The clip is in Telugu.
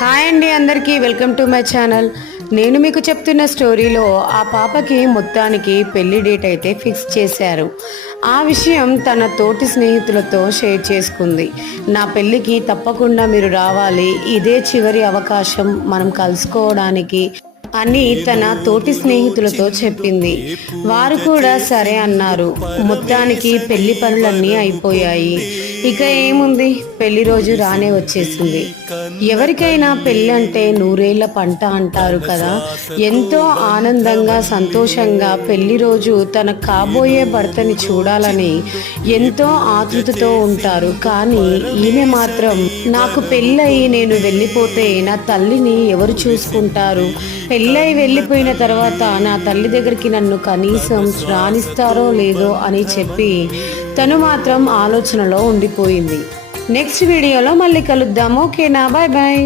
హాయ్ అండి, అందరికీ వెల్కమ్ టు మై ఛానల్. నేను మీకు చెప్తున్న స్టోరీలో ఆ పాపకి మొత్తానికి పెళ్లి డేట్ అయితే ఫిక్స్ చేశారు. ఆ విషయం తన తోటి స్నేహితులతో షేర్ చేసుకుంది. నా పెళ్ళికి తప్పకుండా మీరు రావాలి, ఇదే చివరి అవకాశం మనం కలుసుకోవడానికి అని తన తోటి స్నేహితులతో చెప్పింది. వారు కూడా సరే అన్నారు. మొత్తానికి పెళ్లి పనులన్నీ అయిపోయాయి. ఇక ఏముంది, పెళ్లి రోజు రానే వచ్చేసింది. ఎవరికైనా పెళ్ళి అంటే నూరేళ్ల పంట అంటారు కదా. ఎంతో ఆనందంగా సంతోషంగా పెళ్లి రోజు తన కాబోయే భర్తని చూడాలని ఎంతో ఆతృతతో ఉంటారు. కానీ ఈమె మాత్రం, నాకు పెళ్ళయి నేను వెళ్ళిపోతే నా తల్లిని ఎవరు చూసుకుంటారు, పెళ్ళై వెళ్ళిపోయిన తర్వాత నా తల్లి దగ్గరికి నన్ను కనీసం రాణిస్తారో లేదో అని చెప్పి తను మాత్రం ఆలోచనలో ఉండిపోయింది. నెక్స్ట్ వీడియోలో మళ్ళీ కలుద్దాం. ఓకేనా, బాయ్ బాయ్.